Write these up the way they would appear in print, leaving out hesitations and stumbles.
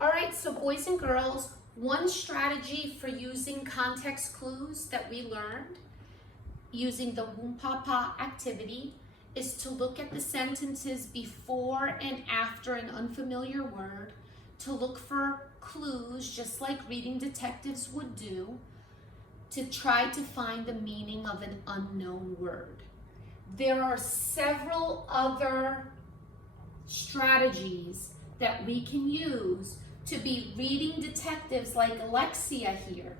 All right, so boys and girls, one strategy for using context clues that we learned using the Woompapa activity is to look at the sentences before and after an unfamiliar word, to look for clues just like reading detectives would do, to try to find the meaning of an unknown word. There are several other strategies that we can use to be reading detectives like Alexia here.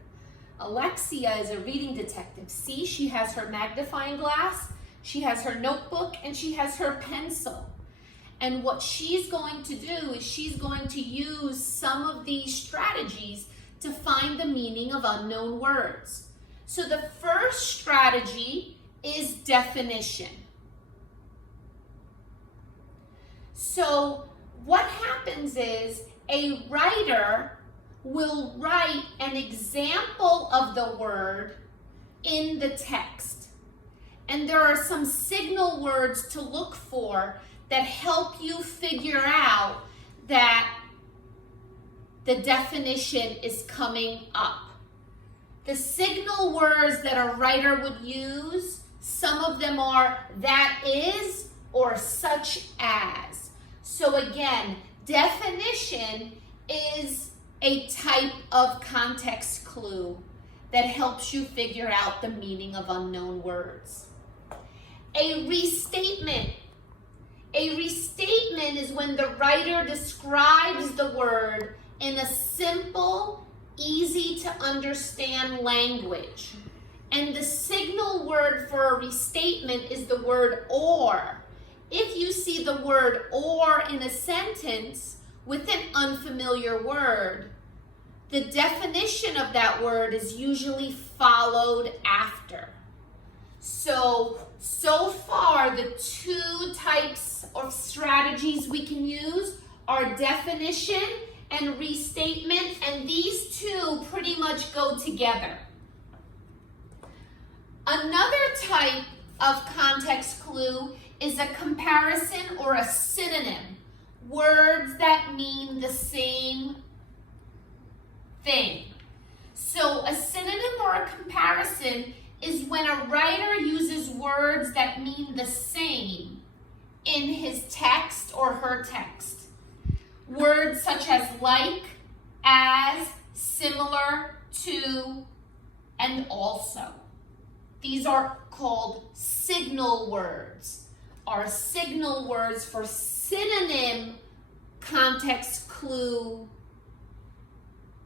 Alexia is a reading detective. See, she has her magnifying glass, she has her notebook, and she has her pencil. And what she's going to do is she's going to use some of these strategies to find the meaning of unknown words. So the first strategy is definition. So what happens is a writer will write an example of the word in the text. And there are some signal words to look for that help you figure out that the definition is coming up. The signal words that a writer would use, some of them are that is or such as. So again, definition is a type of context clue that helps you figure out the meaning of unknown words. A restatement. A restatement is when the writer describes the word in a simple, easy to understand language. And the signal word for a restatement is the word or. If you see the word or in a sentence with an unfamiliar word, the definition of that word is usually followed after. So far, the two types of strategies we can use are definition and restatement, and these two pretty much go together. Another type of context clue is a comparison or a synonym, words that mean the same thing. So a synonym or a comparison is when a writer uses words that mean the same in his text or her text. Words such as like, as, similar to, and also. These are called signal words. Our signal words for synonym context clue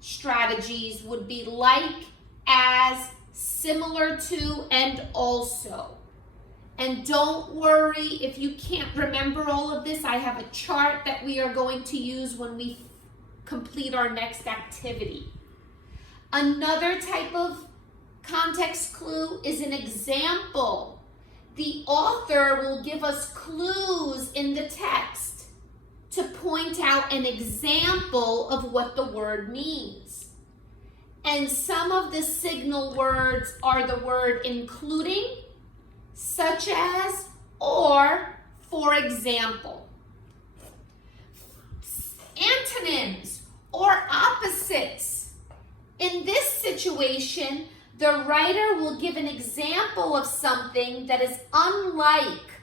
strategies would be like, as, similar to, and also. And don't worry if you can't remember all of this. I have a chart that we are going to use when we complete our next activity. Another type of context clue is an example. The author will give us clues in the text to point out an example of what the word means. And some of the signal words are the word including, such as, or, for example. Antonyms or opposites. In this situation, the writer will give an example of something that is unlike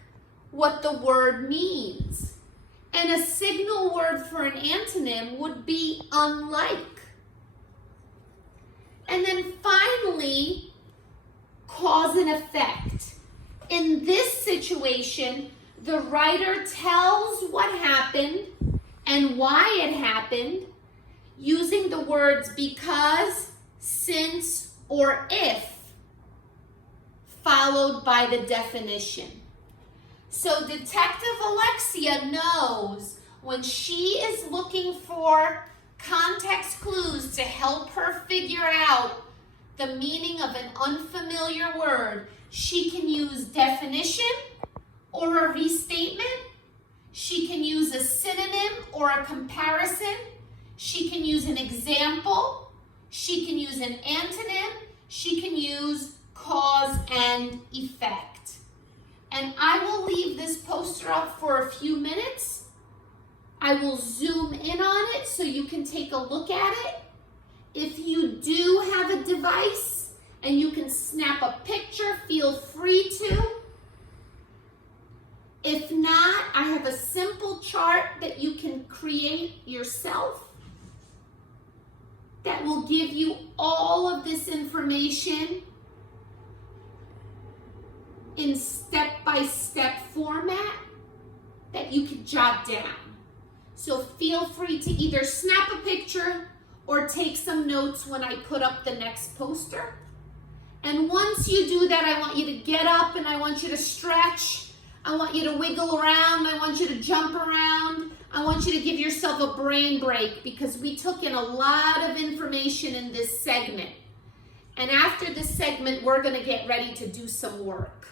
what the word means. And a signal word for an antonym would be unlike. And then finally, cause and effect. In this situation, the writer tells what happened and why it happened using the words because, since, or if, followed by the definition. So Detective Alexia knows when she is looking for context clues to help her figure out the meaning of an unfamiliar word, she can use definition or a restatement. She can use a synonym or a comparison. She can use an example. She can use an antonym. She can use cause and effect. And I will leave this poster up for a few minutes. I I will zoom in on it so you can take a look at it. If you do have a device and you can snap a picture, feel free to. If not, I have a simple chart that you can create yourself that will give you all of this information in step-by-step format that you can jot down. So feel free to either snap a picture or take some notes when I put up the next poster. And once you do that, I want you to get up and I want you to stretch. I want you to wiggle around. I want you to jump around. I want you to give yourself a brain break because we took in a lot of information in this segment. And after this segment, we're going to get ready to do some work.